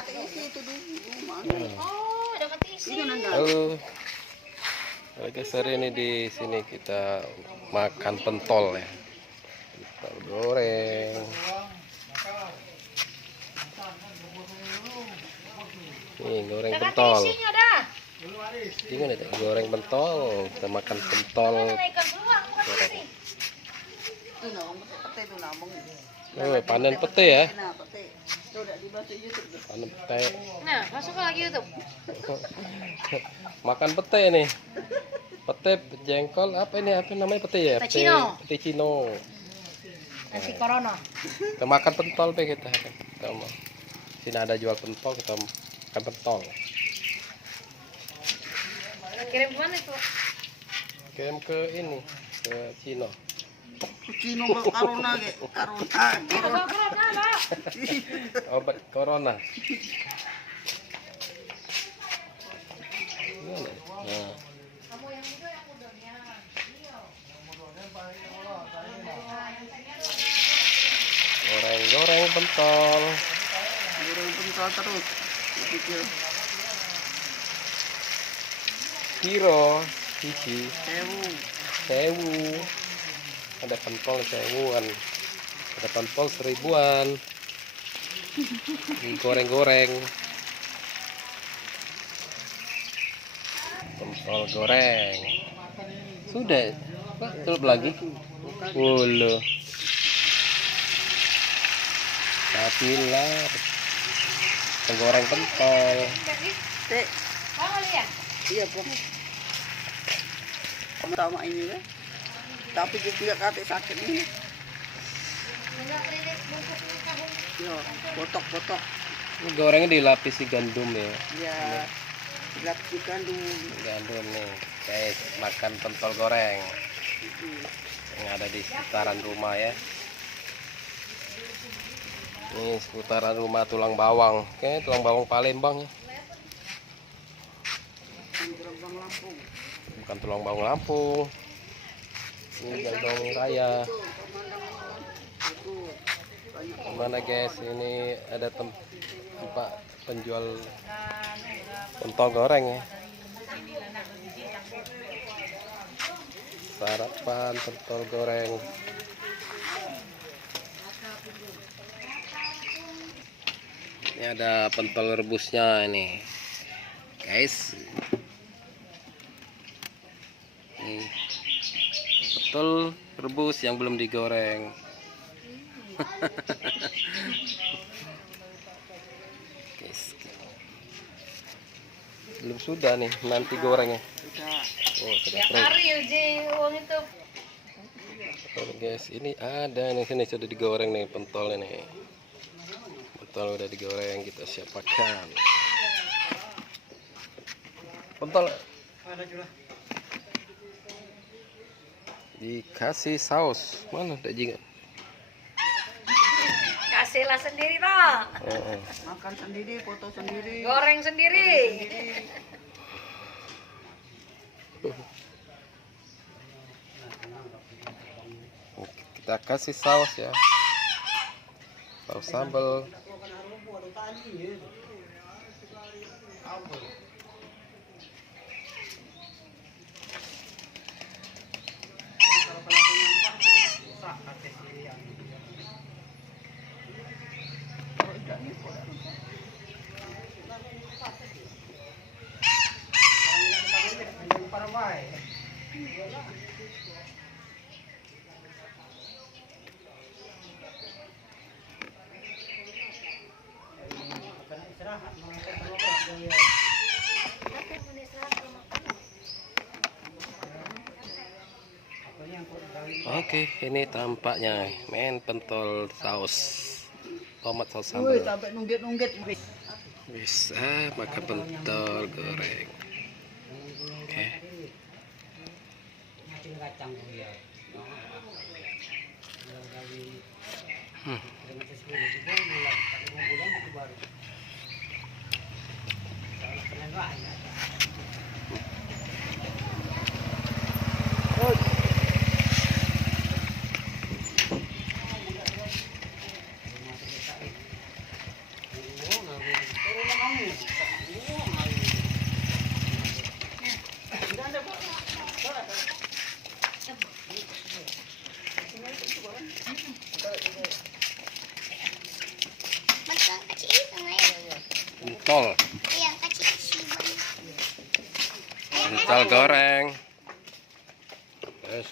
Ate isi itu dulu. Oh, dapat isi. Halo. Guys, hari ini di sini kita makan pentol ya. Pentol goreng. Nih, goreng pentol. Isinya dah. Gimana deh? Goreng pentol. Kita makan pentol. Goreng. Oh, panen pete ya. Panen pete. Nah, masuk lagi YouTube. Makan pete nih. Pete, jengkol, apa ini? Apa namanya pete ya? Pete Cino. Pete Cino. Nasi corona. Kita makan pentol pe kita. Sini ada jual pentol, kita makan pentol. Kirim kemana itu? Kirim ke ini, ke Cino. Cino corona ke corona. Obat corona. Nah. Goreng pentol. Goreng pentol terus. Dipikir Kiro, hiji, sewu. ada pentol sewuan, ada pentol 1000-an, digoreng-goreng, pentol goreng, sudah, Pak, tutup lagi, ulu, kapilar, goreng pentol, Dek, Oh, lihat. iya po. Sama ini ya. Tapi juga kate sakit ini. Yo, botok-botok. ini gorengnya dilapisi gandum ya. Ya, dilapisi gandum. Gandum nih, guys, makan pentol goreng yang ada di seputaran rumah ya. Ini seputaran rumah tulang bawang, kayaknya tulang bawang Palembang ya. Bukan tulang bawang Lampung. Ini Gandong Raya. Gimana guys? Ini ada tempat penjual pentol goreng ya. Sarapan pentol goreng. Ini ada pentol rebusnya ini, guys. Ini pentol rebus yang belum digoreng. Guys, belum sudah nih, nanti gorengnya. Oh, sudah kering. Hari uji uang itu. Oh, guys, ini ada nih, sini sudah digoreng nih pentol ini. Pentol udah digoreng, kita siap makan. Pentol dikasih saus, mana ada juga? Kasihlah sendiri toh. Makan sendiri, foto sendiri. Goreng sendiri. Kita kasih saus ya, saus sambal. Oke, ini tampaknya men pentol saus tomat saus sambal. Wih, sampai nunggit-nunggit. Bisa makan pentol goreng. Oke. pentol. Pentol goreng. Yes.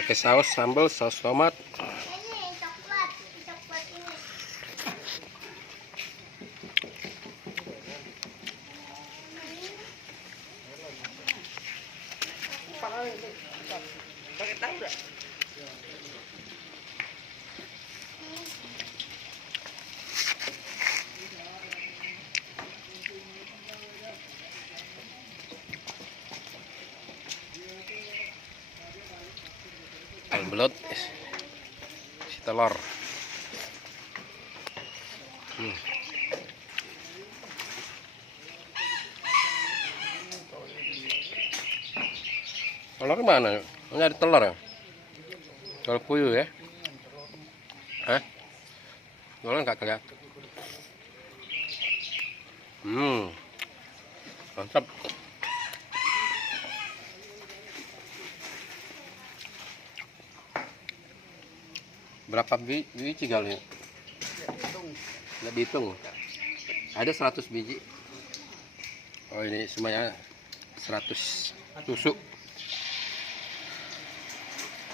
Pakai saus sambal, saus tomat. Pakai tahu enggak? Belut si telur. Telur mana? Nyari telur ya? Telur puyuh ya? Telur nggak kelihatan. Mantap. Berapa biji kali? Nggak dihitung. Ada 100 biji. Oh, ini semuanya 100 tusuk.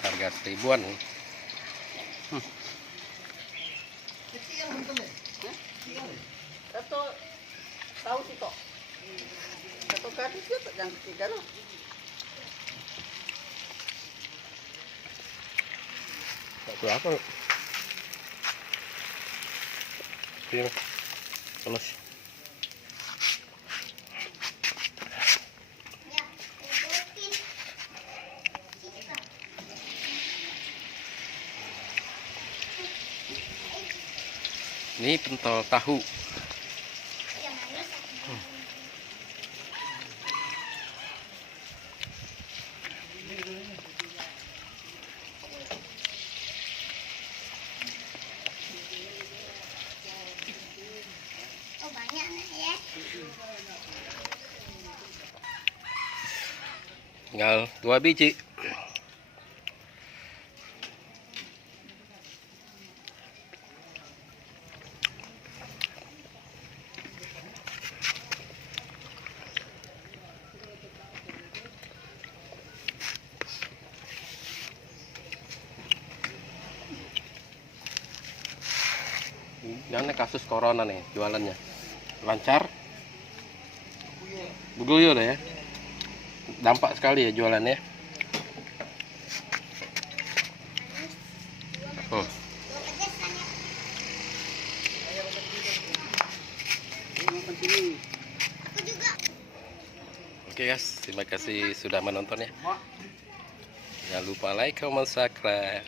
Harga 1000-an. Atau tahu sih kok. Atau gadis dia yang ketiga loh. Berapa? Ini panas. Ini pentol tahu. Tinggal 2 biji. Ini kasus corona nih jualannya lancar, beguyur ya, dampak sekali ya jualannya. Oke guys, terima kasih sudah menonton ya. Jangan lupa like, comment, subscribe.